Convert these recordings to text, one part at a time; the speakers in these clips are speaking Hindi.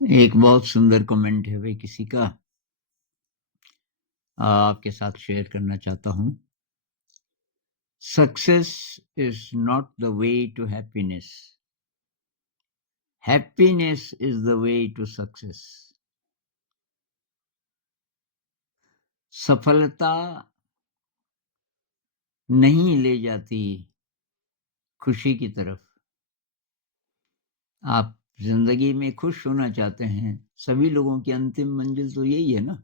एक बहुत सुंदर कमेंट है भाई किसी का, आपके साथ शेयर करना चाहता हूँ। Success is not the way to happiness, happiness is the way to success. सफलता नहीं ले जाती खुशी की तरफ। आप जिंदगी में खुश होना चाहते हैं, सभी लोगों की अंतिम मंजिल तो यही है ना,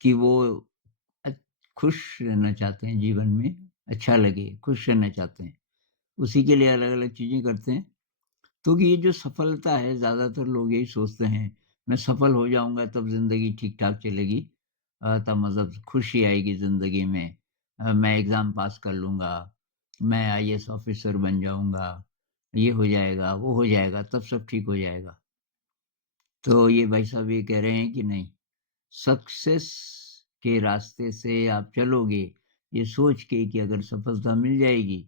कि वो अ- खुश रहना चाहते हैं, जीवन में अच्छा लगे, खुश रहना चाहते हैं, उसी के लिए अलग अलग चीजें करते हैं। तो कि ये जो सफलता है, ज़्यादातर लोग यही सोचते हैं, मैं सफल हो जाऊँगा तब ज़िंदगी ठीक-ठाक चलेगी, तब मतलब खुशी आएगी ज़िंदगी में। मैं एग्ज़ाम पास कर लूँगा, मैं आईएएस ऑफ़िसर बन जाऊँगा, ये हो जाएगा, वो हो जाएगा, तब सब ठीक हो जाएगा। तो ये भाई साहब ये कह रहे हैं कि नहीं, सक्सेस के रास्ते से आप चलोगे, ये सोच के कि अगर सफलता मिल जाएगी,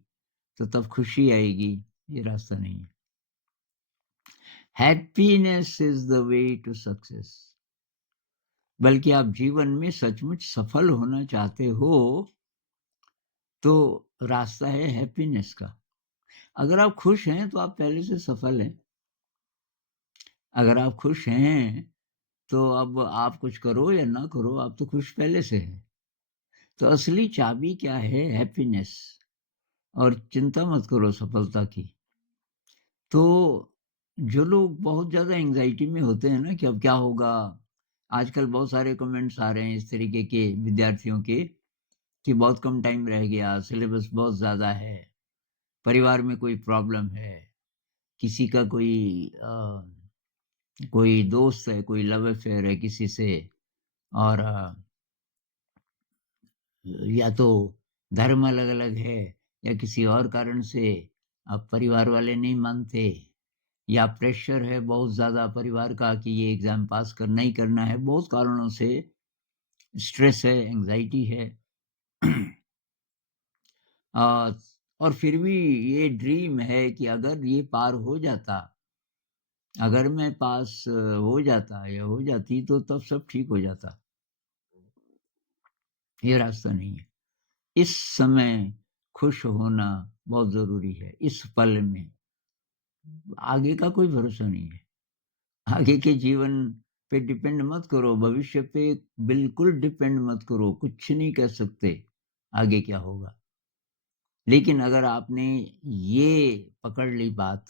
तो तब खुशी आएगी, ये रास्ता नहीं है। Happiness is the way to success. बल्कि आप जीवन में सचमुच सफल होना चाहते हो, तो रास्ता है हैप्पीनेस का। अगर आप खुश हैं तो आप पहले से सफल हैं। अगर आप खुश हैं तो अब आप कुछ करो या ना करो, आप तो खुश पहले से हैं। तो असली चाबी क्या है? हैप्पीनेस। और चिंता मत करो सफलता की। तो जो लोग बहुत ज़्यादा एंग्ज़ायटी में होते हैं ना कि अब क्या होगा? आजकल बहुत सारे कमेंट्स आ रहे हैं इस तरीके के विद्यार्थियों के, कि बहुत कम टाइम रह गया, सिलेबस बहुत ज़्यादा है, परिवार में कोई प्रॉब्लम है, किसी का कोई दोस्त है, कोई लव अफेयर है किसी से, और या तो धर्म अलग-अलग है, या किसी और कारण से अब परिवार वाले नहीं मानते, या प्रेशर है बहुत ज़्यादा परिवार का कि ये एग्ज़ाम पास करना ही करना है, बहुत कारणों से स्ट्रेस है, एंग्ज़ायटी है। अ, और फिर भी ये ड्रीम है कि अगर ये पार हो जाता, अगर मैं पास हो जाता या हो जाती, तो तब सब ठीक हो जाता। ये रास्ता नहीं है। इस समय खुश होना बहुत ज़रूरी है, इस पल में। आगे का कोई भरोसा नहीं है। आगे के जीवन पे डिपेंड मत करो, भविष्य पे बिल्कुल डिपेंड मत करो, कुछ नहीं कह सकते आगे क्या होगा। लेकिन अगर आपने ये पकड़ ली बात,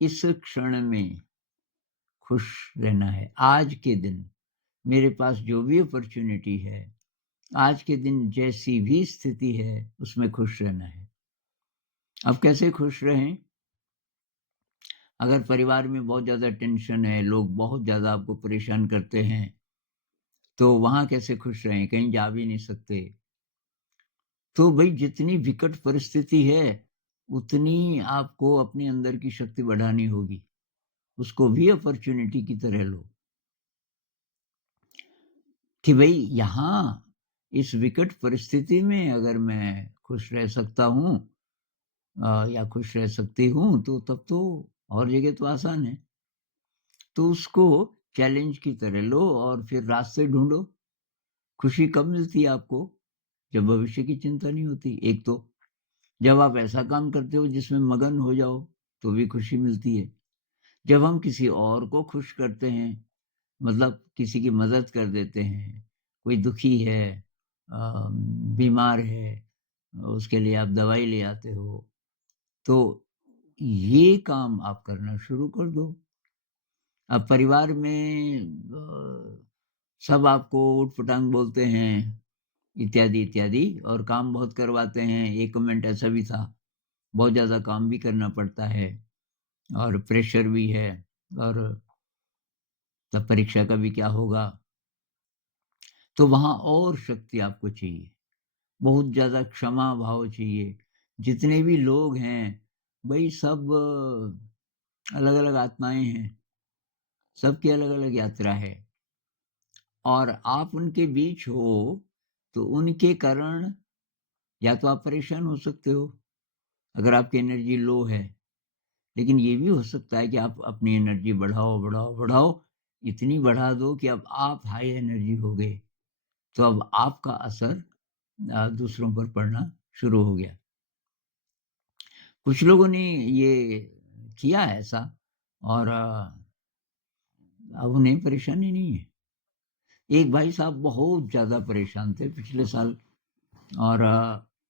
इस क्षण में खुश रहना है, आज के दिन मेरे पास जो भी अपॉर्च्युनिटी है, आज के दिन जैसी भी स्थिति है, उसमें खुश रहना है। अब कैसे खुश रहें? अगर परिवार में बहुत ज़्यादा टेंशन है, लोग बहुत ज़्यादा आपको परेशान करते हैं, तो वहाँ कैसे खुश रहें? कहीं जा भी नहीं सकते। तो भई जितनी विकट परिस्थिति है, उतनी आपको अपने अंदर की शक्ति बढ़ानी होगी। उसको भी अपॉर्च्युनिटी की तरह लो, कि भई यहाँ इस विकट परिस्थिति में अगर मैं खुश रह सकता हूँ, या खुश रह सकती हूँ, तो तब तो और जगह तो आसान है। तो उसको चैलेंज की तरह लो और फिर रास्ते ढूँढो। खुशी कब मिलती है आपको? जब भविष्य की चिंता नहीं होती। एक तो जब आप ऐसा काम करते हो जिसमें मगन हो जाओ, तो भी खुशी मिलती है। जब हम किसी और को खुश करते हैं, मतलब किसी की मदद कर देते हैं, कोई दुखी है, बीमार है, उसके लिए आप दवाई ले आते हो, तो ये काम आप करना शुरू कर दो। अब परिवार में सब आपको ऊट-पटांग बोलते हैं, इत्यादि, इत्यादि, और काम बहुत करवाते हैं। एक कमेंट ऐसा भी था, बहुत ज़्यादा काम भी करना पड़ता है और प्रेशर भी है, और तब परीक्षा का भी क्या होगा? तो वहाँ और शक्ति आपको चाहिए, बहुत ज़्यादा क्षमा भाव चाहिए। जितने भी लोग हैं, भई सब अलग-अलग आत्माएँ हैं, सबकी अलग-अलग यात्रा है, और आप उनके बीच हो, तो उनके कारण या तो आप परेशान हो सकते हो, अगर आपकी एनर्जी लो है, लेकिन ये भी हो सकता है कि आप अपनी एनर्जी बढ़ाओ, बढ़ाओ, बढ़ाओ, इतनी बढ़ा दो कि अब आप हाई एनर्जी हो गए। तो अब आपका असर दूसरों पर पड़ना शुरू हो गया। कुछ लोगों ने ये किया है ऐसा और अब उन्हें परेशानी नहीं है। एक भाई साहब बहुत ज़्यादा परेशान थे पिछले साल और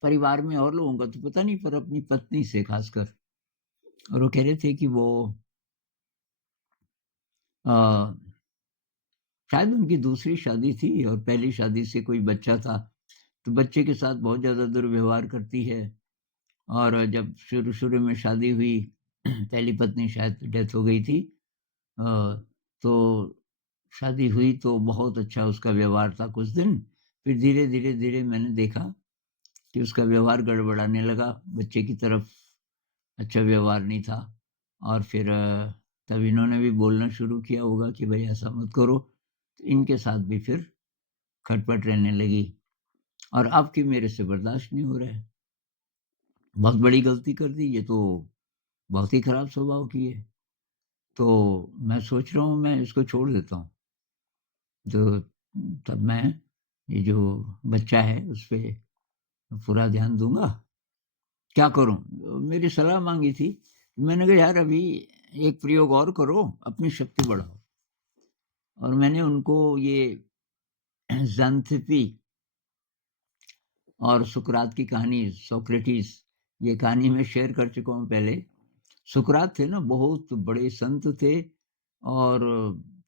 परिवार में और लोगों का तो पता नहीं पर अपनी पत्नी से खासकर और वो कह रहे थे कि वो अ, शायद उनकी दूसरी शादी थी और पहली शादी से कोई बच्चा था, तो बच्चे के साथ बहुत ज़्यादा दुर्व्यवहार करती है और जब शुरू-शुरू में शादी हुई, पहली पत्नी शायद डेथ हो गई थी अ, तो शादी हुई तो बहुत अच्छा उसका व्यवहार था कुछ दिन, फिर धीरे-धीरे मैंने देखा कि उसका व्यवहार गड़बड़ाने लगा, बच्चे की तरफ अच्छा व्यवहार नहीं था और फिर तब इन्होंने भी बोलना शुरू किया होगा कि भई ऐसा मत करो, तो इनके साथ भी फिर खटपट रहने लगी और अब कि मेरे से बर्दाश्त नहीं हो रहा है। बहुत बड़ी गलती कर दी, ये तो बहुत ही खराब स्वभाव की है। तो मैं सोच रहा हूँ मैं इसको छोड़ देता हूँ। तो तब मैं ये जो बच्चा है उस पे पूरा ध्यान दूँगा। क्या करूँ? मेरी सलाह माँगी थी। मैंने कहा यार अभी एक प्रयोग और करो, अपनी शक्ति बढ़ाओ और मैंने उनको ये ज़ैंथेपी और सुकरात की कहानी सोक्रेटिस ये कहानी मैं शेयर कर चुका हूँ पहले। सुकरात थे ना बहुत बड़े संत थे और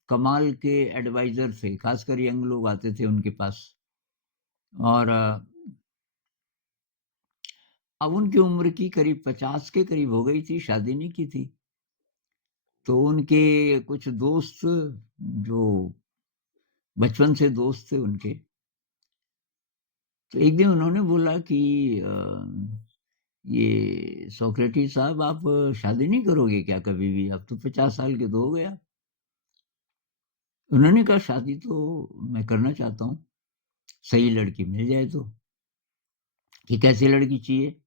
कमाल के एडवाइज़र थे, ख़ासकर यंग लोग आते थे उनके पास और अब उनकी उम्र की करीब 50 के करीब हो गई थी, शादी नहीं की थी। तो उनके कुछ दोस्त जो बचपन से दोस्त थे उनके, तो एक दिन उन्होंने बोला कि ये सोक्रेटिस साहब आप शादी नहीं करोगे क्या कभी भी? अब तो 50 साल के तो हो गए आप। उन्होंने कहा शादी तो मैं करना चाहता हूँ, सही लड़की मिल जाए तो। कि कैसी लड़की चाहिए?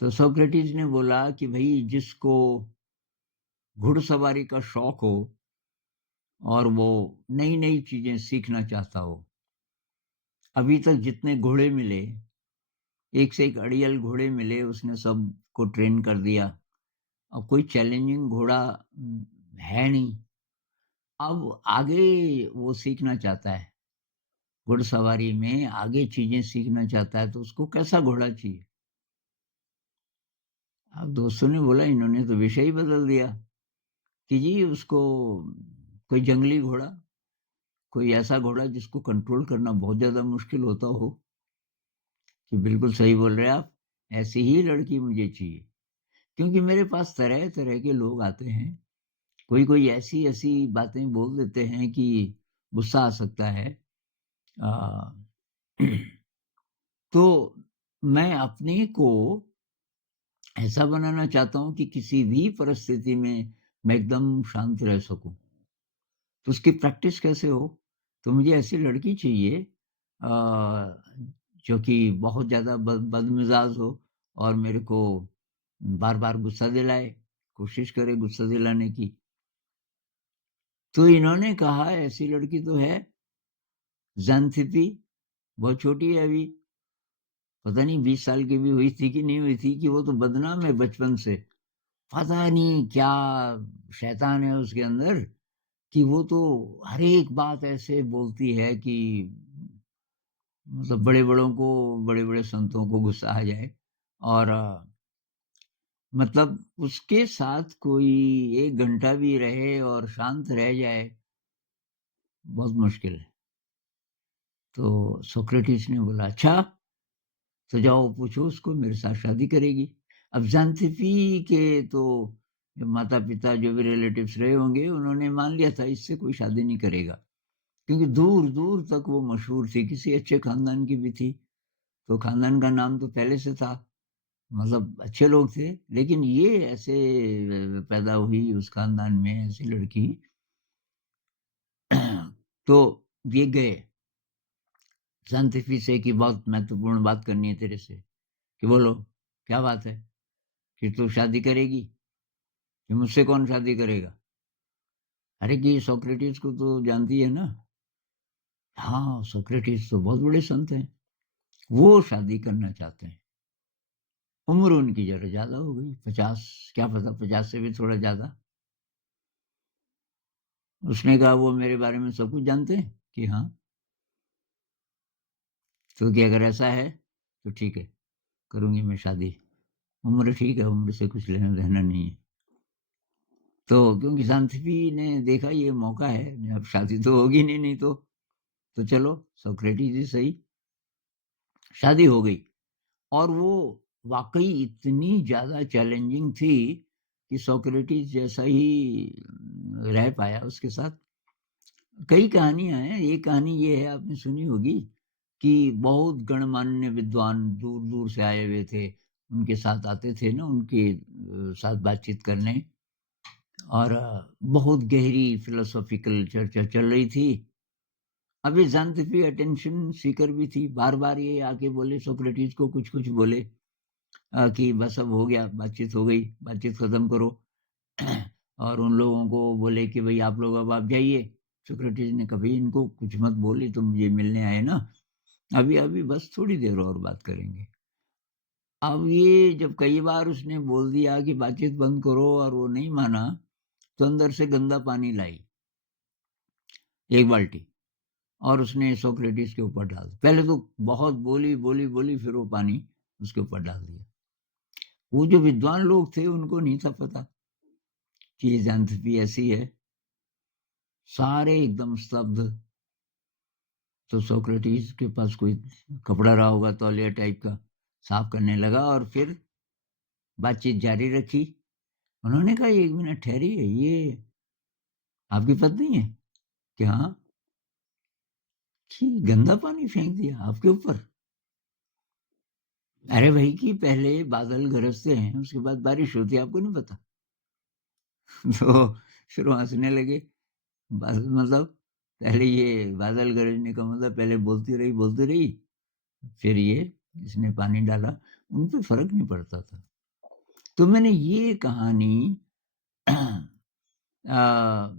तो सोक्रेटिस ने बोला कि भई जिसको घुड़सवारी का शौक हो और वो नई-नई चीज़ें सीखना चाहता हो। अभी तक जितने घोड़े मिले, एक से एक अड़ियल घोड़े मिले, उसने सबको ट्रेन कर दिया। अब कोई चैलेंजिंग घोड़ा है नहीं। अब आगे वो सीखना चाहता है, घुड़सवारी में आगे चीज़ें सीखना चाहता है, तो उसको कैसा घोड़ा चाहिए? अब दोस्तों ने बोला इन्होंने तो विषय ही बदल दिया कि जी उसको कोई जंगली घोड़ा, कोई ऐसा घोड़ा जिसको कंट्रोल करना बहुत ज़्यादा मुश्किल होता हो, कि बिल्कुल सही बोल रहे हैं आप, ऐसी ही लड़की मुझे चाहिए। क्योंकि मेरे पास तरह-तरह के लोग आते हैं, कोई-कोई ऐसी-ऐसी बातें बोल देते हैं कि गुस्सा आ सकता है। अ, तो मैं अपने को ऐसा बनाना चाहता हूँ कि किसी भी परिस्थिति में मैं एकदम शांत रह सकूँ। तो उसकी प्रैक्टिस कैसे हो? तो मुझे ऐसी लड़की चाहिए जो कि बहुत ज़्यादा बदमिज़ाज हो और मेरे को बार-बार गुस्सा दिलाए, कोशिश करे गुस्सा दिलाने की। तो इन्होंने कहा ऐसी लड़की तो है, ज़ैंथेपी बहुत छोटी है अभी, पता नहीं 20 साल की भी हुई थी कि नहीं हुई थी कि वो तो बदनाम है बचपन से। पता नहीं क्या शैतान है उसके अंदर कि वो तो हर एक बात ऐसे बोलती है कि मतलब बड़े-बड़ों को, बड़े-बड़े संतों को गुस्सा आ जाए और मतलब उसके साथ कोई 1 घंटा भी रहे और शांत रह जाए, बहुत मुश्किल है। तो सोक्रेटिस ने बोला, "अच्छा, तो जाओ पूछो उसको मेरे साथ शादी करेगी।" अब ज़ांथेपी के तो जो माता-पिता जो भी रिलेटिव्स रहे होंगे, उन्होंने मान लिया था इससे कोई शादी नहीं करेगा। क्योंकि दूर-दूर तक वो मशहूर थी, किसी अच्छे ख़ानदान की भी थी, तो ख़ानदान का नाम तो पहले से था, मतलब अच्छे लोग थे। लेकिन ये ऐसे पैदा हुई उस ख़ानदान में ऐसी लड़की तो ये गए शांति से कि बहुत महत्वपूर्ण बात करनी है तेरे से, कि बोलो क्या बात है? फिर तो शादी करेगी, कि मुझसे कौन शादी करेगा? अरे कि सोक्रेटिस को तो जानती है ना? हाँ, सोक्रेटिस तो बहुत बड़े संत हैं। वो शादी करना चाहते हैं। उम्र उनकी ज़रा ज़्यादा हो गई, 50 क्या पता 50 से भी थोड़ा ज़्यादा। उसने कहा वो मेरे बारे में सब कुछ जानते हैं? कि हाँ, तो कि अगर ऐसा है, तो ठीक है, करूँगी मैं शादी। उम्र ठीक है, उम्र से कुछ लेना-देना नहीं है। तो क्योंकि ज़ांथपी ने देखा ये मौका है, अब शादी तो होगी नहीं तो चलो सोक्रेटिस ही सही, शादी हो गई। और वो वाक़ई इतनी ज़्यादा चैलेंजिंग थी कि सोक्रेटिस जैसा ही रह पाया उसके साथ। कई कहानियाँ हैं, एक कहानी ये है आपने सुनी होगी कि बहुत गणमान्य विद्वान दूर-दूर से आए हुए थे, उनके साथ आते थे ना उनके साथ बातचीत करने और बहुत गहरी फिलोसॉफ़िकल चर्चा चल रही थी। अभी ज़ांथपी अटेंशन सीकर भी थी, बार-बार ये आके बोले सोक्रेटिस को कुछ-कुछ बोले कि बस अब हो गया, बातचीत हो गई, बातचीत खत्म करो। और उन लोगों को बोले कि भई आप लोग अब आप जाइए। सोक्रेटिस ने कहा, भई इनको कुछ मत बोलिए, तुम ये मिलने आए ना, अभी-अभी बस थोड़ी देर और बात करेंगे। अब ये जब कई बार उसने बोल दिया कि बातचीत बंद करो और वो नहीं माना, तो अंदर से गंदा पानी लाई, 1 बाल्टी और उसने सोक्रेटिस के ऊपर डाल पहले तो बहुत बोली, फिर वो पानी उसके ऊपर डाल दिया। वो जो विद्वान लोग थे उनको नहीं था पता कि ये ज़ांथपी ऐसी है, सारे एकदम स्तब्ध। तो सोक्रेटिस के पास कोई कपड़ा रहा होगा तौलिया टाइप का, साफ करने लगा और फिर बातचीत जारी रखी। उन्होंने कहा, "1 मिनट ठहरिए, ये आपकी पत्नी है?" कि हाँ। छी! गंदा पानी फेंक दिया आपके ऊपर? अरे भई कि पहले बादल गरजते हैं, उसके बाद बारिश होती है, आपको नहीं पता? तो फिर वो हँसने लगे। बस मतलब पहले ये बादल गरजने का मतलब पहले बोलती रही, फिर ये इसने पानी डाला, उन पे फ़र्क नहीं पड़ता था। तो मैंने ये कहानी अ,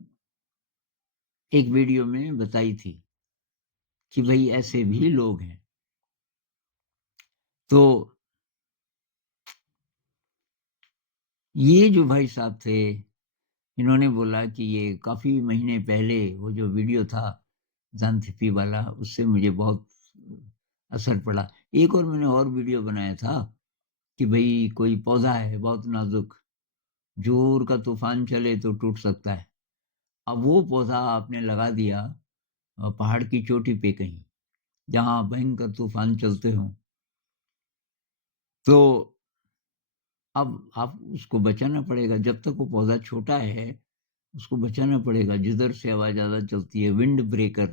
एक वीडियो में बताई थी कि भई ऐसे भी लोग हैं। तो ये जो भाई साहब थे, इन्होंने बोला कि ये काफ़ी महीने पहले वो जो वीडियो था ज़ांथपी वाला, उससे मुझे बहुत असर पड़ा। एक और मैंने और वीडियो बनाया था कि भई कोई पौधा है बहुत नाज़ुक, ज़ोर का तूफ़ान चले तो टूट सकता है। अब वो पौधा आपने लगा दिया पहाड़ की चोटी पे कहीं, जहाँ भयंकर तूफ़ान चलते हों, तो अब आप उसको बचाना पड़ेगा, जब तक वो पौधा छोटा है, उसको बचाना पड़ेगा, जिधर से हवा ज़्यादा चलती है, विंड ब्रेकर,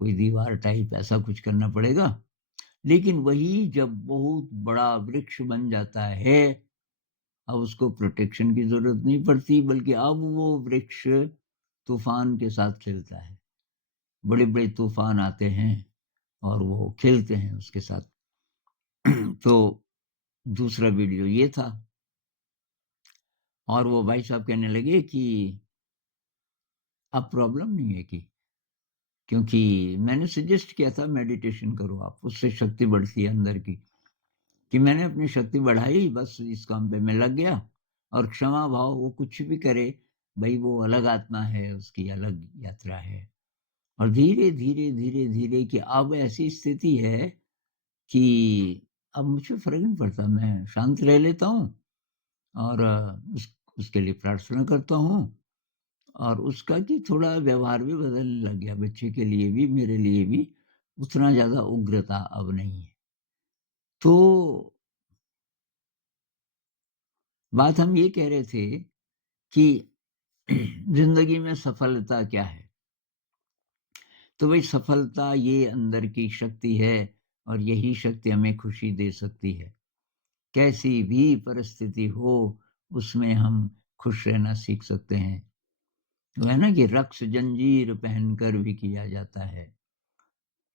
कोई दीवार टाइप ऐसा कुछ करना पड़ेगा। लेकिन वही जब बहुत बड़ा वृक्ष बन जाता है, अब उसको प्रोटेक्शन की ज़रूरत नहीं पड़ती, बल्कि अब वो वृक्ष तूफ़ान के साथ खेलता है। बड़े-बड़े तूफ़ान आते हैं और वो खेलते हैं उसके साथ। तो दूसरा वीडियो ये था और वो भाई साहब कहने लगे कि अब प्रॉब्लम नहीं है क्योंकि मैंने सजेस्ट किया था मेडिटेशन करो आप, उससे शक्ति बढ़ती है अंदर की। कि मैंने अपनी शक्ति बढ़ाई, बस इस काम पे मैं लग गया और क्षमा भाव वो कुछ भी करे, भई वो अलग आत्मा है, उसकी अलग यात्रा है। और धीरे-धीरे कि अब ऐसी स्थिति है कि अब मुझे फ़र्क नहीं पड़ता, मैं शांत रह लेता हूँ और उसके लिए प्रार्थना करता हूँ और उसका कि थोड़ा व्यवहार भी बदलने लग गया, बच्चे के लिए भी, मेरे लिए भी, उतना ज़्यादा उग्रता अब नहीं है। तो बात हम ये कह रहे थे कि ज़िंदगी में सफलता क्या है? तो भई सफलता ये अंदर की शक्ति है और यही शक्ति हमें खुशी दे सकती है। कैसी भी परिस्थिति हो, उसमें हम खुश रहना सीख सकते हैं। तो है ना कि रक्स जंजीर पहनकर भी किया जाता है।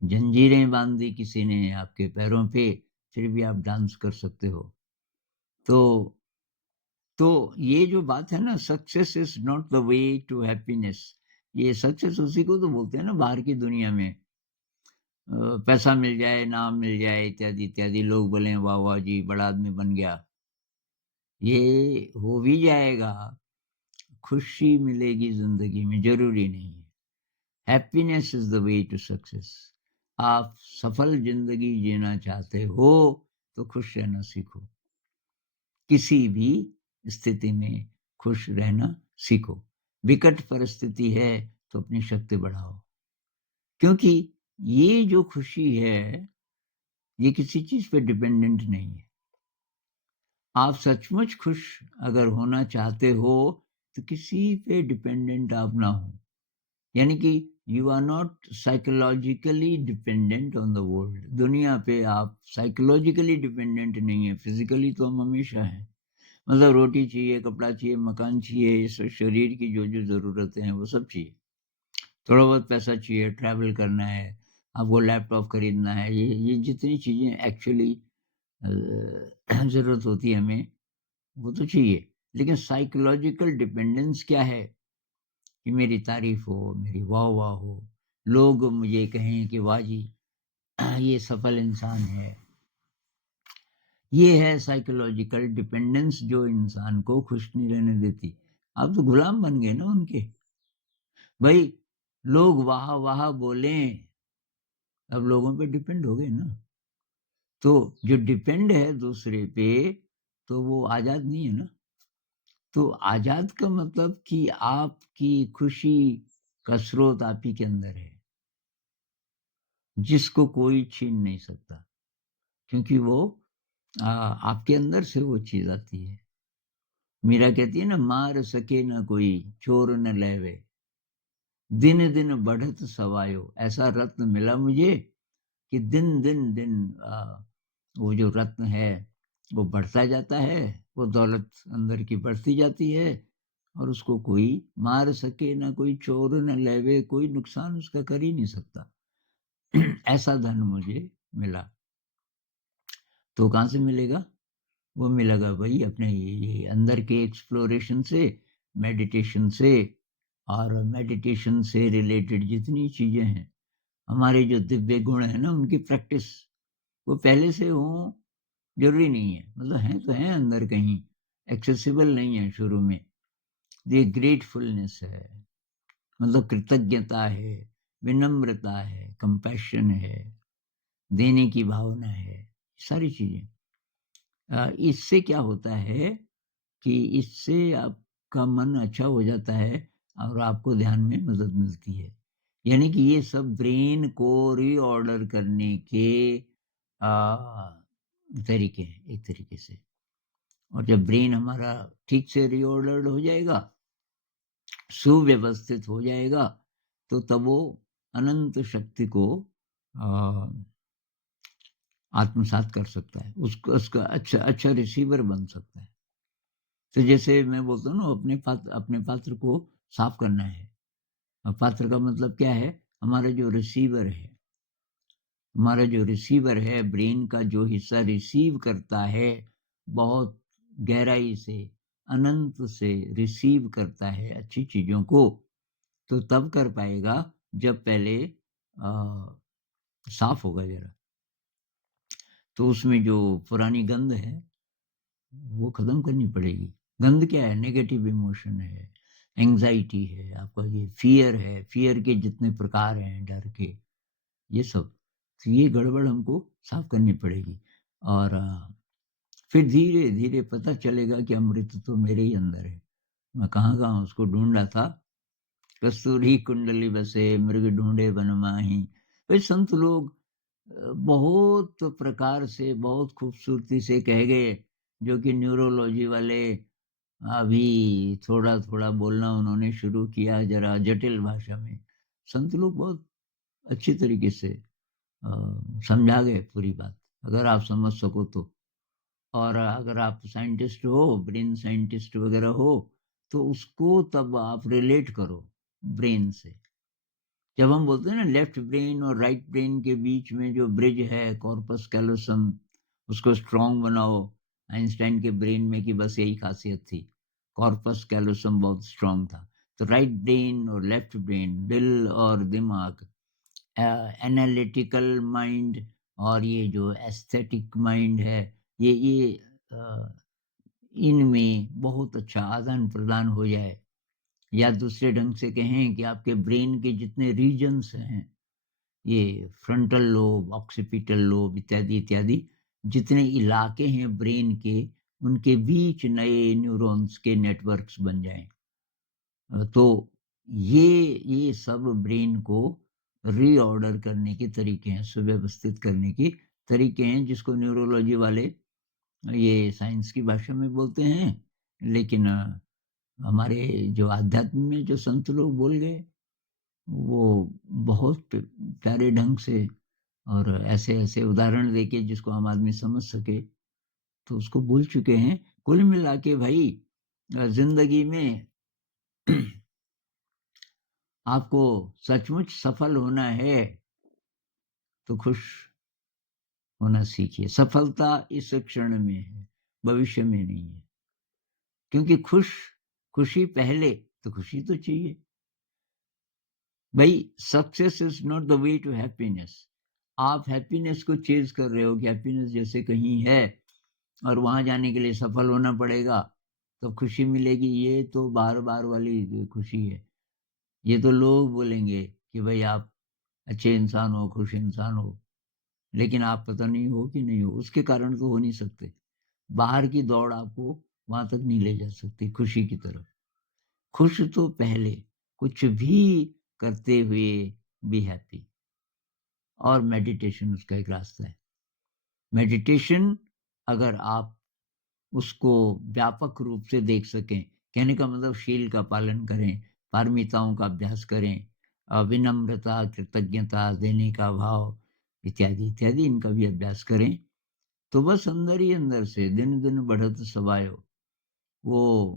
जंजीरें बाँध दी किसी ने आपके पैरों पे, फिर भी आप डांस कर सकते हो। तो तो ये जो बात है ना, success is not the way to happiness, ये सक्सेस उसी को तो बोलते हैं ना बाहर की दुनिया में। पैसा मिल जाए, नाम मिल जाए इत्यादि, इत्यादि, लोग बोलें वाह, वाह जी बड़ा आदमी बन गया। ये हो भी जाएगा, खुशी मिलेगी ज़िंदगी में ज़रूरी नहीं है। Happiness is the way to success. आप सफल ज़िंदगी जीना चाहते हो, तो खुश रहना सीखो। किसी भी स्थिति में खुश रहना सीखो। विकट परिस्थिति है तो अपनी शक्ति बढ़ाओ। क्योंकि ये जो खुशी है, ये किसी चीज़ पे डिपेंडेंट नहीं है। आप सचमुच खुश अगर होना चाहते हो, तो किसी पे डिपेंडेंट आप ना हो। यानी कि you are not psychologically dependent on the world. दुनिया पे आप साइकोलॉजिकली डिपेंडेंट नहीं है, फिज़िकली तो हम हमेशा हैं। मतलब रोटी चाहिए, कपड़ा चाहिए, मकान चाहिए, ये सब शरीर की जो-जो ज़रूरतें हैं, वो सब चाहिए। थोड़ा बहुत पैसा चाहिए, ट्रैवल करना है, आपको लैपटॉप खरीदना है, ये जितनी चीज़ें एक्चुअली अ, ज़रूरत होती है हमें, वो तो चाहिए। लेकिन साइकोलॉजिकल डिपेंडेंस क्या है? कि मेरी तारीफ़ हो, मेरी वाह-वाह हो, लोग मुझे कहें कि वाह जी, ये सफल इंसान है। ये है साइकोलॉजिकल डिपेंडेंस जो इंसान को खुश नहीं रहने देती। आप तो गुलाम बन गए ना उनके। भई लोग वाह-वाह बोलें, अब लोगों पे डिपेंड हो गए ना। तो जो डिपेंड है दूसरे पे, तो वो आज़ाद नहीं है ना। तो आज़ाद का मतलब कि आपकी खुशी का स्रोत आप ही के अंदर है, जिसको कोई छीन नहीं सकता, क्योंकि वो आपके अंदर से वो चीज़ आती है। मीरा कहती है ना, मार सके ना कोई, चोर न लेवे, दिन-दिन बढ़त सवायो। ऐसा रत्न मिला मुझे कि दिन-दिन वो जो रत्न है, वो बढ़ता जाता है, वो दौलत अंदर की बढ़ती जाती है और उसको कोई मार सके ना कोई, चोर न लेवे, कोई नुकसान उसका कर ही नहीं सकता। ऐसा धन मुझे मिला। तो कहाँ से मिलेगा? वो मिलेगा वही अपने ये अंदर के एक्सप्लोरेशन से, मेडिटेशन से, और मेडिटेशन से रिलेटेड जितनी चीज़ें हैं, हमारे जो दिव्य गुण हैं ना, उनकी प्रैक्टिस, वो पहले से हों, ज़रूरी नहीं है। मतलब हैं तो हैं अंदर कहीं, एक्सेसिबल नहीं है शुरू में। ये ग्रेटफुलनेस है, मतलब कृतज्ञता है, विनम्रता है, कंपैशन है, देने की भावना है, सारी चीज़ें। इससे क्या होता है कि इससे आपका मन अच्छा हो जाता है और आपको ध्यान में मदद मिलती है। यानी कि ये सब ब्रेन को रीऑर्डर करने के तरीके हैं एक तरीके से। और जब ब्रेन हमारा ठीक से रीऑर्डर्ड हो जाएगा, सुव्यवस्थित हो जाएगा, तो तब वो अनंत शक्ति को अ, आत्मसात कर सकता है। उसको उसका अच्छा अच्छा रिसीवर बन सकता है। तो जैसे मैं बोलता हूँ ना, अपने पात्र को साफ करना है। पात्र का मतलब क्या है? हमारा जो रिसीवर है, हमारा जो रिसीवर है, ब्रेन का जो हिस्सा रिसीव करता है, बहुत गहराई से, अनंत से रिसीव करता है अच्छी चीज़ों को, तो तब कर पाएगा जब पहले साफ होगा ज़रा। तो उसमें जो पुरानी गंध है, वो ख़त्म करनी पड़ेगी। गंध क्या है? नेगेटिव इमोशन है, एंग्ज़ायटी है, आपका ये फ़ियर है, फ़ियर के जितने प्रकार हैं, डर के, ये सब। तो ये गड़बड़ हमको साफ़ करनी पड़ेगी। और फिर धीरे-धीरे पता चलेगा कि अमृत तो मेरे ही अंदर है। मैं कहाँ-कहाँ उसको ढूँढ रहा था। कस्तूरी कुंडली बसे मृग ढूँढे वन माही। भाई संत लोग बहुत प्रकार से, बहुत खूबसूरती से कह गए, जो कि न्यूरोलॉजी वाले अभी थोड़ा-थोड़ा बोलना उन्होंने शुरू किया ज़रा जटिल भाषा में। संत लोग बहुत अच्छी तरीके से अ, समझा गए पूरी बात, अगर आप समझ सको तो। और अगर आप साइंटिस्ट हो, ब्रेन साइंटिस्ट वगैरह हो, तो उसको तब आप रिलेट करो ब्रेन से। जब हम बोलते हैं ना लेफ्ट ब्रेन और राइट ब्रेन के बीच में जो ब्रिज है, कॉर्पस कैलोसम, उसको स्ट्रॉन्ग बनाओ। आइंस्टाइन के ब्रेन में की बस यही खासियत थी। कॉर्पस कैलोसम बहुत स्ट्रांग था। तो राइट ब्रेन और लेफ्ट ब्रेन, दिल और दिमाग, एनालिटिकल माइंड और ये जो एस्थेटिक माइंड है, ये इनमें बहुत अच्छा आदान-प्रदान हो जाए, या दूसरे ढंग से कहें कि आपके ब्रेन के जितने रीजन्स हैं, ये फ्रंटल लोब, ऑक्सीपिटल लोब इत्यादि, इत्यादि, जितने इलाके हैं ब्रेन के, उनके बीच नए न्यूरॉन्स के नेटवर्क्स बन जाएँ। तो ये सब ब्रेन को रीऑर्डर करने के तरीके हैं, सुव्यवस्थित करने के तरीके हैं, जिसको न्यूरोलॉजी वाले ये साइंस की भाषा में बोलते हैं। लेकिन हमारे जो आध्यात्म में जो संत लोग बोल गए, वो बहुत प्यारे ढंग से और ऐसे-ऐसे उदाहरण देके जिसको आम आदमी समझ सके, तो उसको बोल चुके हैं। कुल मिला के भाई ज़िंदगी में आपको सचमुच सफल होना है, तो खुश होना सीखिए। सफलता इस क्षण में है, भविष्य में नहीं है। क्योंकि खुशी पहले, तो खुशी तो चाहिए। भई success is not the way to happiness. आप हैप्पीनेस को चेज़ कर रहे हो कि हैप्पीनेस जैसे कहीं है और वहाँ जाने के लिए सफल होना पड़ेगा, तो खुशी मिलेगी, ये तो बार-बार वाली खुशी है। ये तो लोग बोलेंगे कि भई आप अच्छे इंसान हो, खुश इंसान हो, लेकिन आप पता नहीं हो कि नहीं हो, उसके कारण तो हो नहीं सकते। बाहर की दौड़ आपको वहाँ तक नहीं ले जा सकती खुशी की तरफ। खुश तो पहले, कुछ भी करते हुए बी हैप्पी, और मेडिटेशन उसका एक रास्ता है। मेडिटेशन अगर आप उसको व्यापक रूप से देख सकें, कहने का मतलब शील का पालन करें, पारमिताओं का अभ्यास करें, विनम्रता, कृतज्ञता, देने का भाव इत्यादि, इत्यादि इनका भी अभ्यास करें, तो बस अंदर ही अंदर से दिन दिन बढ़त सवायो, वो